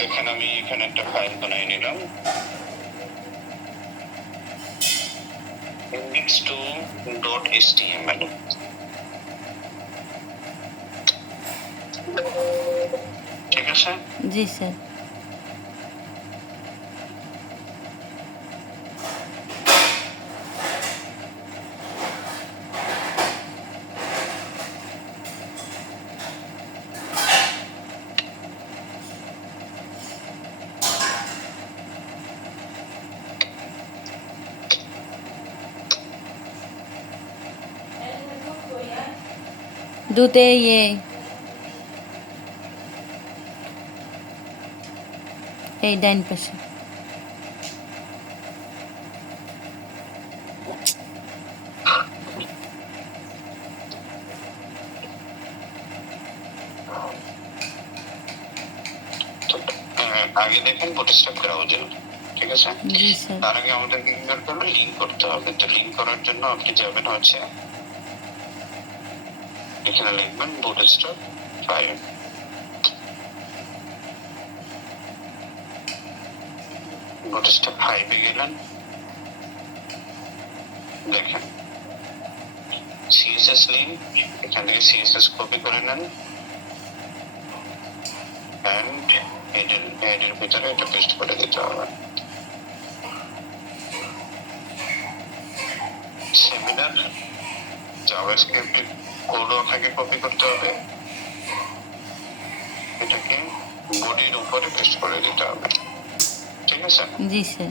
দেখেন আমি এখানে একটা ফাইল বানিয়ে নিলাম index2.html ঠিক আছে জি স্যার। দুতে এই ডাইন পাশে। আগে দেখেন বুটস্ট্র্যাপ ব্রাউজার ঠিক আছে জি স্যার। তার আগে আমাদেরকে কি করতে হবে লিংক করতে হবে তো লিংক করার জন্য আপনি যাবেন হচ্ছে এখানে লিখবেন বুটস্ট্র্যাপ 5 বুটস্ট্র্যাপ 5 এ গেলেন দেখেন সিএসএস লিংক এখান থেকে সিএসএস কপি করে নেন এন্ড হেডের ভিতরে এটা পেস্ট করে দিতে হবে সেমিনার জাভাস্ক্রিপ্ট কোডও আপনাকে কপি করতে হবে এটাকে বডির উপরে পেস্ট করে দিতে হবে ঠিক আছে জি স্যার।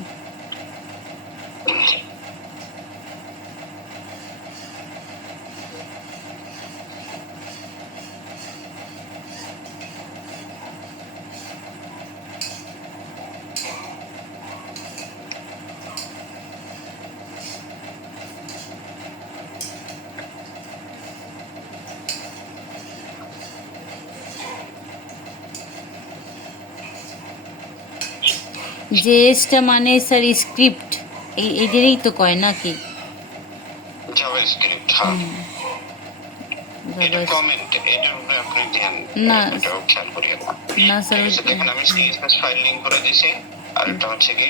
জেএসটা মানে স্যার স্ক্রিপ্ট, এইটারই তো কয় নাকি? জাভাস্ক্রিপ্ট হ্যাঁ এটা কমেন্ট এটার উপরে আপনি ধ্যান না এটাও খেয়াল করিয়ে না স্যার। দেখেন আমি সিএসএস ফাইল লিংক করে দিয়েছি আর এটা হচ্ছে কি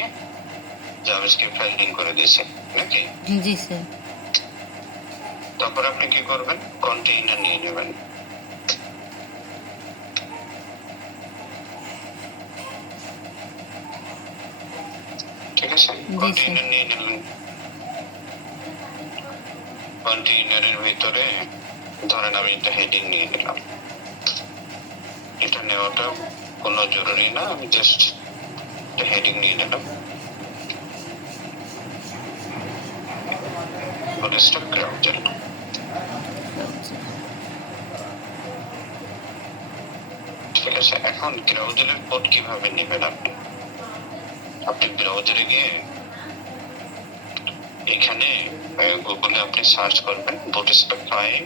জাভাস্ক্রিপ্ট ফাইল লিংক করে দিয়েছি নাকি জি স্যার। তারপর আপনি কি করবেন কন্টেইনার নিয়ে নেবেন ঠিক আছে কন্টেইনার নিয়ে নেবেন কন্টেইনারের ভিতরে ধরেন আমি একটা হেডিং নিয়ে নিলাম এটা নেওয়াটা কোনো জরুরি না আমি জাস্ট একটা হেডিং নিয়ে নিলাম বুটস্ট্র্যাপ ব্রাউজার ঠিক আছে এখন ব্রাউজারের কোড কিভাবে নেবেন আপনি ব্রাউজারে গিয়ে এখানে গুগলে আপনি সার্চ করবেন বুটস্ট্র্যাপ 5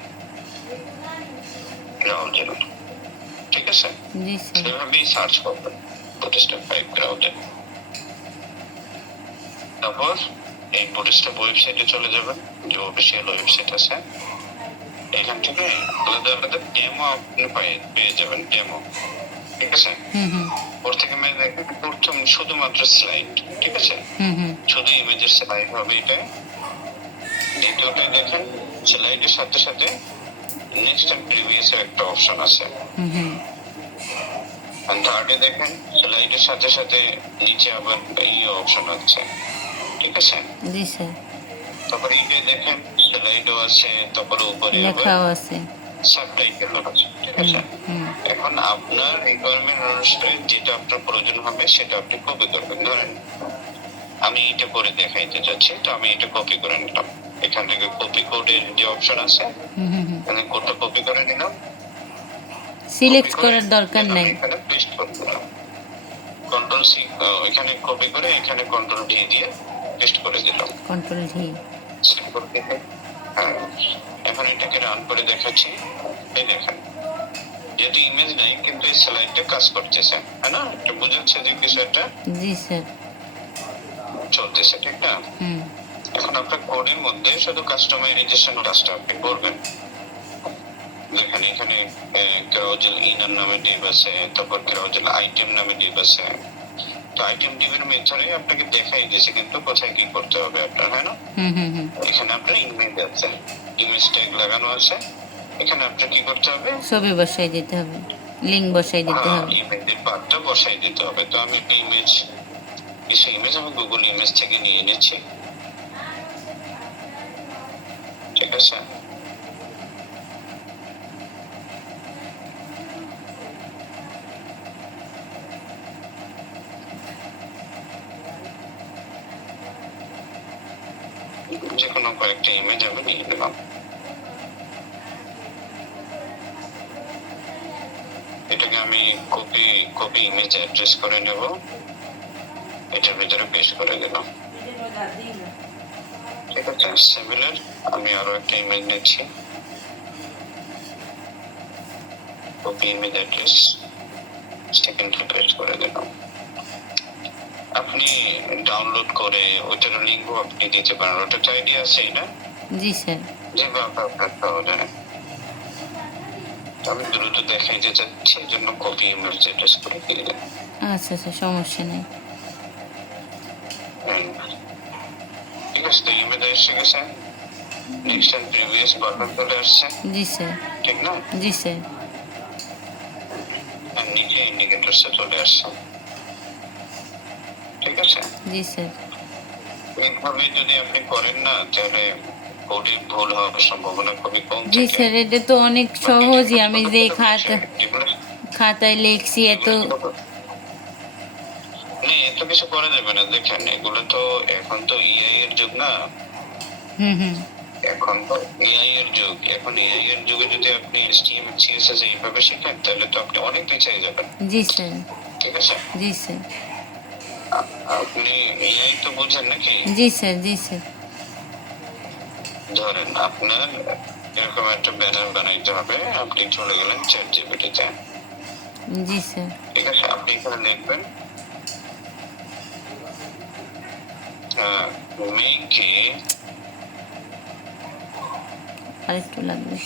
ব্রাউজার ঠিক আছে জি স্যার। এভাবেই সার্চ করবেন বুটস্ট্র্যাপ 5 ব্রাউজার তারপর এই বুটস্ট্র্যাপ ওয়েবসাইটে চলে যাবেন যে অফিসিয়াল ওয়েবসাইট আছে এখান থেকে আলাদা আলাদা ডেমো আপনি পেয়ে যাবেন ডেমো ঠিক আছে ওর থেকে আমি দেখেন প্রথম শুধুমাত্র স্লাইড ঠিক আছে শুধু ইমেজের স্লাইড হবে এটা দ্বিতীয়টাই দেখেন স্লাইডের সাথে সাথে নেক্সট এন্ড প্রিভিয়াস এর একটা অপশন আছে আর থার্ডে দেখেন স্লাইডের সাথে সাথে নিচে আবার এই অপশন আছে ঠিক আছে জি স্যার। তারপর এইটা দেখেন স্লাইডও আছে তারপর উপরে লেখাও আছে সাবটাইটেল আছে ঠিক আছে এখন আপনার রিকোয়ারমেন্ট অনুসারে যেটা আপনার প্রয়োজন হবে সেটা আপনি কপি করবেন ধরেন আমি এটা করে দেখাইতে চাচ্ছি তো আমি এটা কপি করে নিলাম এখান থেকে কপি কোডের যে অপশন আছে আমি কোডটা কপি করে নিলাম সিলেক্ট করার দরকার নাই এখানে পেস্ট করে দিলাম কন্ট্রোল সি এখানে কপি করে এখানে কন্ট্রোল ভি দিয়ে পেস্ট করে দিলাম কন্ট্রোল ভি সেভ করে দিলাম এখন এটাকে রান করে দেখাচ্ছি এই দেখেন যেহেতু ইমেজ নাই কিন্তু এই স্লাইডটা কাজ করতেছে হ্যাঁ না এটা বোঝাচ্ছে যে কিছু একটা জি স্যার চলতেছে ঠিক না এখন আপনার কোডের মধ্যে শুধু কাস্টমাইজেশন কাজটা আপনি করবেন দেখেন এখানে ক্রাউজেল ইনার নামে ডিপ আছে, তারপর ক্রাউজেল আইটেম নামে ডিপ আছে। তো আইটেম ডিপের মেথডে আপনাকে দেখাই দিয়েছে কিন্তু কোথায় কি করতে হবে আপনার, হয় না? এখানে আপনার ইমেজ আছে, ইমেজ ট্যাগ লাগানো আছে। এখানে আপনার কি করতে হবে? ছবি বসাই দিতে হবে, লিংক বসাই দিতে হবে, ইমেজের পার্টটা বসাই দিতে হবে। তো আমি একটা ইমেজ, কিছু ইমেজ আমি গুগল ইমেজ থেকে নিয়ে নিচ্ছি, ঠিক আছে? যে কোনো কয়েকটা ইমেজ আমি নিয়ে নিলাম। এটাকে আমি কপি কপি ইমেজ অ্যাড্রেস করে নেব, এটার ভিতরে পেস্ট করে দিলাম, ঠিক আছে? সিমিলার আমি আরো একটা ইমেজ নিচ্ছি, কপি ইমেজ অ্যাড্রেস সেকেন্ডে পেস্ট করে দিলাম। আপনি ডাউনলোড করে ওটার লিঙ্কও আপনি দিতে পারেন, ওটা তো আইডিয়া আছে না? জি স্যার। যেভাবে আপনার পাওয়া যায়। আমি দ্রুত দেখাইতে চাচ্ছি, এই জন্য কপি ইমেজ অ্যাড্রেস করে দিলাম। আচ্ছা আচ্ছা, সমস্যা নেই। ঠিক আছে, তো ইমেজ এসে গেছে, নেক্সট এন্ড প্রিভিয়াস বাটন চলে আসছে। জি স্যার। ঠিক না? জি স্যার। আর নিচে ইন্ডিকেটরস চলে আসছে, ঠিক আছে? জি স্যার। এইভাবে যদি আপনি করেন না, তাহলে কোডে ভুল হওয়ার সম্ভাবনা খুবই কম থাকে। জি স্যার, এটা তো অনেক সহজই, আমি যে খাতায় লিখছি এত। এত কিছু করে দেবে না। দেখেন এগুলো তো এখন তো এআই এর যুগ না, এখন তো এআই এর যুগ। এখন এআই এর যুগে যদি আপনি HTML CSS এইভাবে শেখেন, তাহলে তো আপনি অনেক পিছিয়ে যাবেন। জি স্যার। ঠিক আছে? জি স্যার। আপনি এআই তো বুঝেন নাকি? জি স্যার। জি স্যার। ধরেন আপনার এরকম একটা ব্যানার বানাইতে হবে, আপনি চলে গেলেন ChatGPT তে। জি স্যার। ঠিক আছে, আপনি এখানে লিখবেন মেইকে, আরেকটু লাগবে,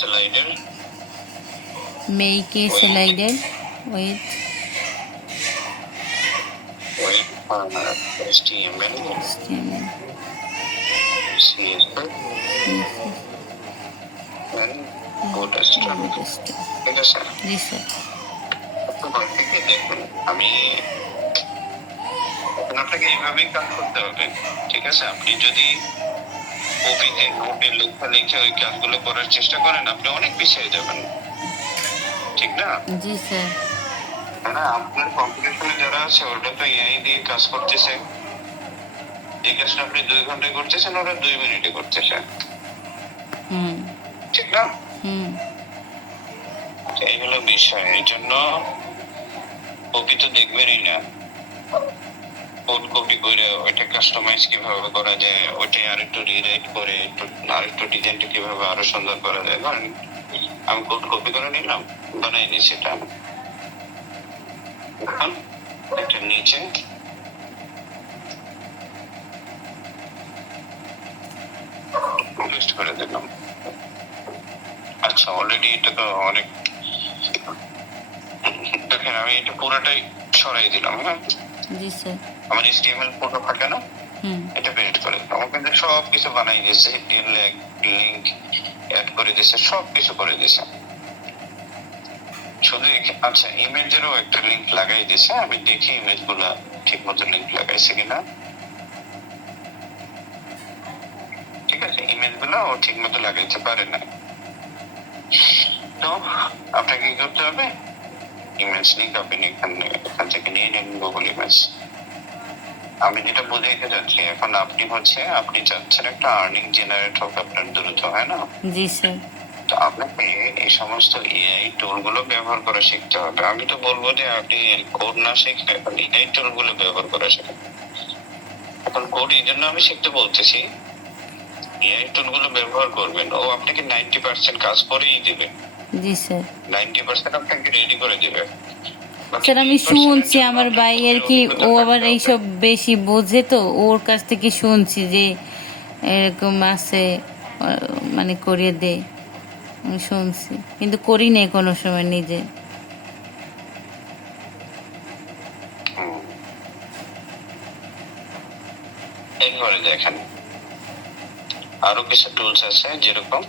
slider make a slider with HTML CSS and Bootstrap। ঠিক আছে? জি স্যার। থেকে দেখুন, আমি এখন আপনাকে এইভাবেই কাজ করতে হবে, ঠিক আছে? আপনি যদি কপিতে নোটে লেখা লিখে ওই কাজগুলো করার চেষ্টা করেন, আপনি অনেক পিছিয়ে যাবেন, ঠিক না? জি স্যার। হ্যাঁ, আপনার কম্পিটিশনে যারা আছে ওটা তো এআই দিয়ে কাজ করতেছে। এই কাজটা আপনি 2 ঘন্টায় করতেছেন, ওরা 2 মিনিটে করতেছে, ঠিক না? এই হলো বিষয়। এই জন্য কপি তো দেখবেনই না, কোড কপি করে ওইটা কাস্টমাইজ কিভাবে করা যায়, ওইটাই আরেকটু রিরাইট করে আরেকটু ডিজাইনটা কিভাবে আরো সুন্দর করা যায়। ধরেন আমি কোড কপি করে নিলাম, বানাই দিচ্ছি এটা। এখন এটা নিচে পেস্ট করে দিলাম। আচ্ছা, অলরেডি এটা তো অনেক, দেখেন আমি এটা পুরোটাই সরাই দিলাম। হ্যাঁ জি স্যার। আমার HTML ফটো থাকে না, এটা পেস্ট করে দিলাম। আমার কিন্তু সব কিছু বানাই দিয়েছে, লিংক অ্যাড করে দিয়েছে, সব কিছু করে দিয়েছে। শুধু আচ্ছা, ইমেজেরও একটা লিংক লাগাই দিয়েছে। আমি দেখি ইমেজ গুলা ঠিক মতো লিংক লাগাইছে কিনা। ঠিক আছে, ইমেজ গুলা ও ঠিক মতো লাগাইতে পারে না। তো আপনাকে কি করতে হবে? ইমেজ লিংক আপনি এখান থেকে নিয়ে নেন, গুগল ইমেজ। আমি যেটা বুঝাইতে চাচ্ছি, এখন আপনি চাচ্ছেন একটা আর্নিং জেনারেট হোক আপনার দ্রুত, হয় না? জি স্যার। তো আপনাকে এই সমস্ত এআই টুল গুলো ব্যবহার করা শিখতে হবে। আমি তো বলবো যে আপনি কোড না শিখে এখন এআই টুল গুলো ব্যবহার করা শিখেন। এখন কোড এই জন্য আমি শিখতে বলতেছি, এআই টুল গুলো ব্যবহার করবেন, ও আপনাকে 90% কাজ করেই দিবে। জি স্যার। 90% আপনাকে রেডি করে দিবে। স্যার আমি শুনছি আমার ভাই আর কি, ও আবার এইসব বেশি বোঝে, তো ওর কাছ থেকে শুনছি যে এরকম আছে, মানে করিয়ে দে। আমি শুনছি, কিন্তু করি নাই কোনো সময় নিজে। হুম। এরপরে দেখেন আরো কিছু টুলস আছে, যেরকম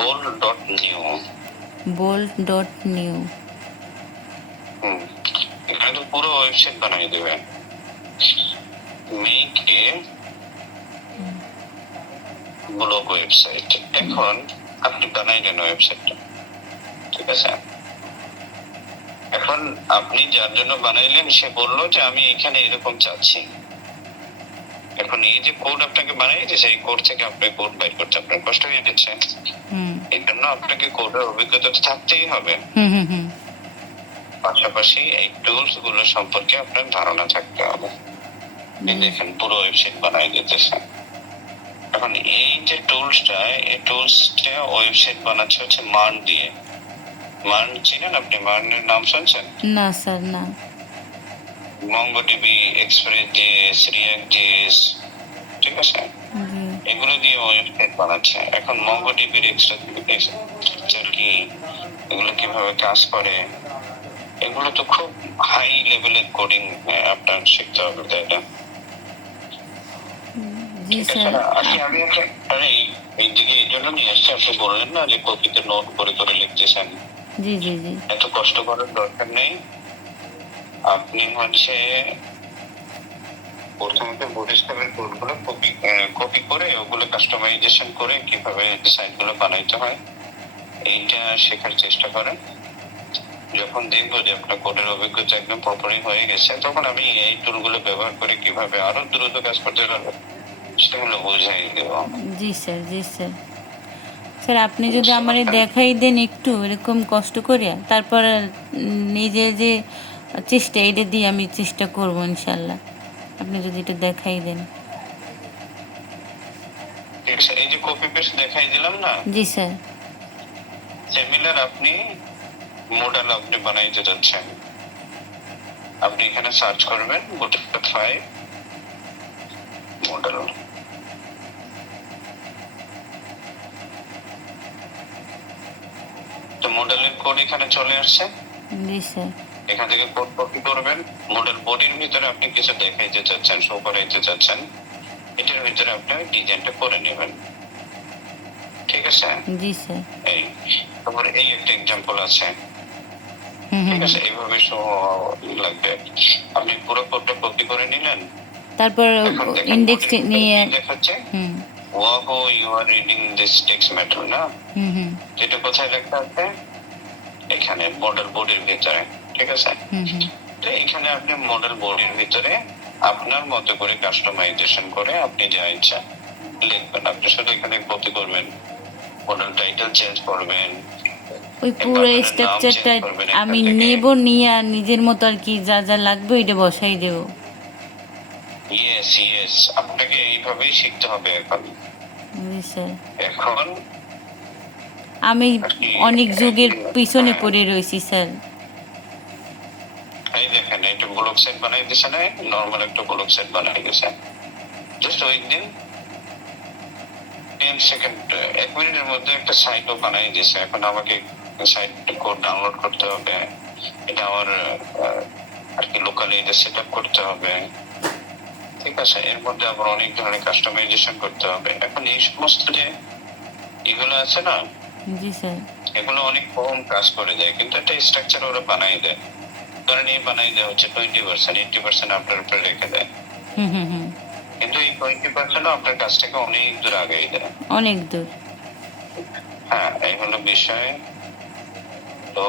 bold.new। bold.new। এখানে তো পুরো ওয়েবসাইট বানিয়ে দেবেন। Make a blog website. এখন আপনি বানাইলেন ওয়েবসাইটটা, ঠিক আছে। এখন আপনি যার জন্য বানাইলেন সে বললো যে আমি এখানে এরকম চাচ্ছি। এখন এই যে কোড আপনাকে বানিয়ে দিয়েছে, এই কোড থেকে আপনি কোড বাইর করতে আপনার কষ্ট হয়ে যাচ্ছে। এই জন্য আপনাকে কোডের অভিজ্ঞতা তো থাকতেই হবে, পাশাপাশি এই টুলস গুলো সম্পর্কে আপনার ধারণা থাকতে হবে। এই দেখেন পুরো ওয়েবসাইট বানিয়ে দিতেছে। এখন এই যে টুলসটা, এই টুলসটা ওয়েবসাইট বানাচ্ছে হচ্ছে মান দিয়ে। মান চিনেন আপনি? মানের নাম শুনছেন? না স্যার, না। মঙ্গোডিবি, এক্সপ্রেস.js, রিয়াক্ট.js, ঠিক আছে, এগুলো দিয়ে ওয়েবসাইট বানাচ্ছে। এখন মঙ্গোডিবির এক্সট্রাকচার কি, এগুলো কিভাবে কাজ করে, এগুলো তো খুব হাই লেভেলের কোডিং আপনার শিখতে হবে, তাই না? আমি এইদিকে এই জন্য নিয়ে আসছি, আপনি বললেন না যে কপিতে নোট করে করে লিখতেছেন। জি জি জি। এত কষ্ট করার দরকার নেই। আপনি হচ্ছে প্রথমত বুটস্ট্র্যাপের কোডগুলো কপি করে ওগুলো কাস্টমাইজেশন করে কিভাবে সাইটগুলো বানাইতে হয় এইটা শেখার চেষ্টা করেন। যখন দেখবো যে আপনার কোডের অভিজ্ঞতা একদম প্রপারই হয়ে গেছে, তখন আমি এই টুলগুলো ব্যবহার করে কিভাবে আরো দ্রুত কাজ করতে পারবো সেগুলো বুঝাই দেব। জি স্যার, জি স্যার। স্যার আপনি যদি আমারে দেখাই দেন একটু এরকম কষ্ট করিয়া, তারপর নিজে যে চেষ্টা এটা দিয়ে আমি চেষ্টা করব ইনশাল্লাহ। আপনি যদি এটা দেখাই দেন। ঠিক আছে, এই যে কপি পেস্ট দেখাই দিলাম না? জি স্যার। সিমিলার আপনি মডেল আপনি বানাইতে যাচ্ছেন, আপনি এখানে সার্চ করবেন বুটস্ট্র্যাপ 5 মডেল। তো মডেলের কোড এখানে চলে আসছে। জি স্যার। এখান থেকে কোড কপি করবেন। মডেল বডির ভিতরে আপনি কিছু দেখাইতে চাচ্ছেন, শো করাইতে চাচ্ছেন, এটার ভিতরে আপনি ডিজাইনটা করে নেবেন, ঠিক আছে? জি স্যার। এই তারপরে এই একটা এক্সাম্পল আছে, ঠিক আছে, এইভাবে শো লাগবে। আপনি পুরো কোডটা কপি করে নিলেন, তারপর ইন্ডেক্স নিয়ে দেখাচ্ছে wahoo you are reading this text matter না, এটা কোথায় লেখা আছে? এখানে মডেল বডির ভিতরে, ঠিক আছে। তো এখানে আপনি মডেল বডির ভিতরে আপনার মতো করে কাস্টমাইজেশন করে আপনি যা ইচ্ছা লিখবেন। আপনি শুধু এখানে কপি করবেন, মডেল টাইটেল চেঞ্জ করবেন, ওই পুরো স্ট্রাকচারটা আমি নেব, নিয়ে আর নিজের মতো আর কি যা যা লাগবে ওইটা বসাই দেব। ইয়েস ইয়েস, আপনাকে এইভাবেই শিখতে হবে এখন। জি স্যার। এখন আমি অনেক যুগের পিছনে পড়ে রয়েছি স্যার। এই দেখেন একটা ব্লগ সেট বানাই দিছে না, নরমাল একটা ব্লগ সেট বানাই দিছে, জাস্ট ওই দিন 10 সেকেন্ড 1 মিনিটের মধ্যে একটা সাইটও বানাই দিছে। এখন আমাকে সাইট কোড ডাউনলোড করতে হবে, এটা আমার আর কি লোকালি এটা সেট আপ করতে হবে, ঠিক আছে। এর মধ্যে আবার অনেক ধরনের কাস্টমাইজেশন করতে হবে। এখন এই সমস্ত যে এগুলো আছে না, জি স্যার, এগুলো অনেক কম কাজ করে দেয়, কিন্তু একটা স্ট্রাকচার ওরা বানাই দেয়। ধরেন এই বানাই দেওয়া হচ্ছে 20%, 80% আপনার উপরে রেখে দেয়, কিন্তু এই 20% আপনার কাজটাকে অনেক দূর আগাই দেয়, অনেক দূর। হ্যাঁ, এই হলো বিষয়। তো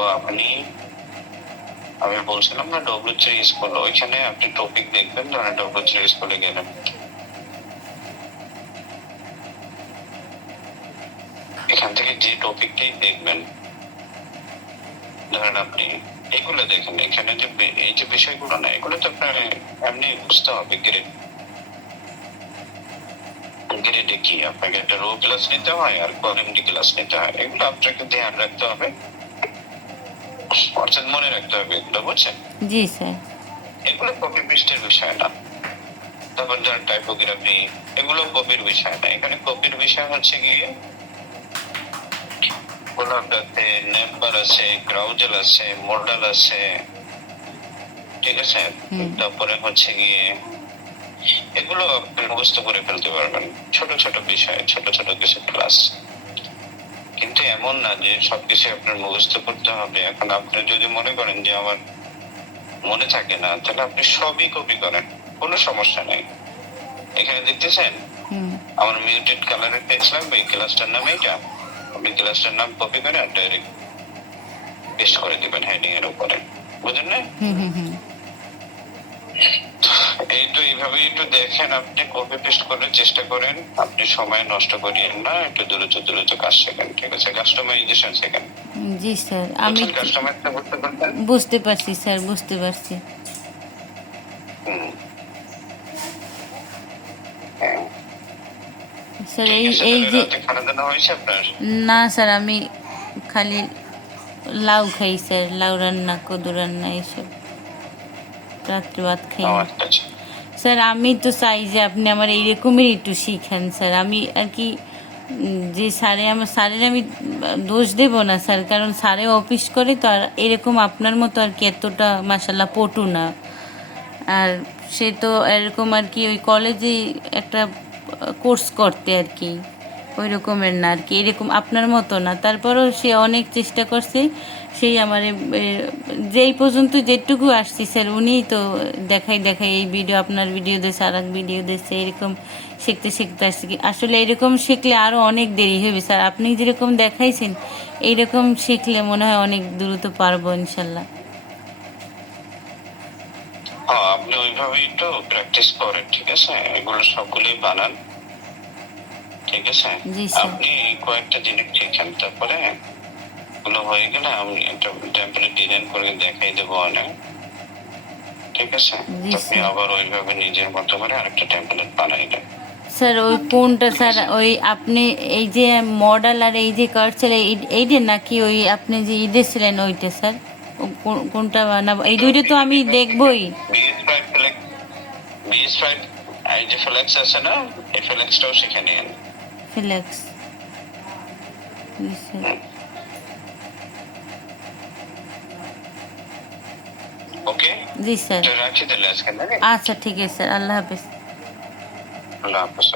আমি বলছিলাম না W3 স্কুল, ওইখানে আপনি টপিক দেখবেন, ধরেন W3 স্কুলে গেলেন, এখান থেকে যে টপিকটাই দেখবেন, ধরেন আপনি এগুলো দেখেন, এখানে যে এই যে বিষয়গুলো না, এগুলো তো আপনার এমনি বুঝতে হবে। গ্রেডে কি আপনাকে একটা রো ক্লাস নিতে হয় আর কলামডি ক্লাস নিতে হয়, এগুলো আপনাকে ধ্যান রাখতে হবে, অর্থাৎ মনে রাখতে হবে এগুলো, বুঝছেন? জি স্যার। এগুলো কপি পেস্টের বিষয় না। তারপর ধরেন টাইপোগ্রাফি, এগুলো কপির বিষয় না। এখানে কপির বিষয় হচ্ছে গিয়ে গোলাপ আছে, নেম্বার আছে, গ্রাউজেল আছে, মর্ডাল আছে, ঠিক আছে। তারপরে হচ্ছে গিয়ে এগুলো আপনি মুখস্থ করে ফেলতে পারবেন, ছোট ছোট বিষয়, ছোট ছোট কিছু ক্লাস। কিন্তু এমন না যে সবকিছু আপনার মুখস্থ করতে হবে। এখন আপনি যদি মনে করেন যে আমার মনে থাকে না, তাহলে আপনি সবই কপি করেন, কোনো সমস্যা নেই। এখানে দেখতেছেন আমার মিউটেড কালারের টেক্সট লাগবে, এই ক্লাসটার নাম এইটা, আপনি ক্লাসটার নাম কপি করে ডাইরেক্ট পেস্ট করে দিবেন হেডিং এর উপরে, বুঝলেন না? এই তো এইভাবে একটু দেখেন, আপনি কপি পেস্ট করার চেষ্টা করেন, আপনি সময় নষ্ট করিয়েন না, একটু দ্রুত দ্রুত কাজ শেখেন, ঠিক আছে? কাস্টমাইজেশন শেখেন। জি স্যার, আমি কাস্টমাইজটা বুঝতে পারছেন? বুঝতে পারছি স্যার, বুঝতে পারছি। স্যার এই যে খানা দানা হয়েছে আপনার? না স্যার, আমি খালি লাউ খাই স্যার, লাউ রান্না, কদু রান্না, এইসব রাত্রে ভাত খাই। স্যার আমি তো চাই যে আপনি আমার এইরকমের একটু শিখেন স্যার। আমি আর কি যে স্যারের আমি দোষ দেব না স্যার, কারণ স্যারে অফিস করে তো, আর এরকম আপনার মতো আর কি এতটা মাশাল্লাহ পটু না। আর সে তো এরকম আর কি ওই কলেজে একটা কোর্স করতে আর কি, ওই রকমের না আর কি, এরকম আপনার মতো না। তারপরেও সে অনেক চেষ্টা করছে, সেই আমার যেই পর্যন্ত যেটুকু আসছি স্যার, উনিই তো দেখাই এই ভিডিও, আপনার ভিডিও দিয়েছে, আর এক ভিডিও দিয়েছে, এরকম শিখতে শিখতে আসছি। আসলে এরকম শিখলে আরও অনেক দেরি হবে স্যার, আপনি যেরকম দেখাইছেন এইরকম শিখলে মনে হয় অনেক দ্রুত পারবো ইনশাল্লাহ। হ্যাঁ, আপনি ওইভাবে একটু প্র্যাকটিস করেন, ঠিক আছে? এগুলো সবগুলোই বানান, ঠিক আছে? আপনি কয়েকটা জিনিস শিখেন, তারপরে ওগুলো হয়ে গেলে আমি একটা টেম্পলেট ডিজাইন করে দেখাই দেবো অনেক, ঠিক আছে? আপনি আবার ওইভাবে নিজের মতো করে আরেকটা টেম্পলেট বানাই দেন। স্যার ওই কোনটা স্যার, ওই আপনি এই যে মডেল আর এই যে কার্ড এইটা নাকি ওই আপনি যে ছিলেন ওইটা স্যার? কোনটা বানাবো? এই দুইটা তো আমি দেখবই। BS5 এই যে ফ্লেক্স আছে না, এই ফ্লেক্সটাও শিখে নিন। ফ্লেক্স, ওকে জি স্যার। রাখি তাহলে আজকে। আচ্ছা ঠিক আছে স্যার, আল্লাহ হাফেজ। আল্লাহ হাফেজ।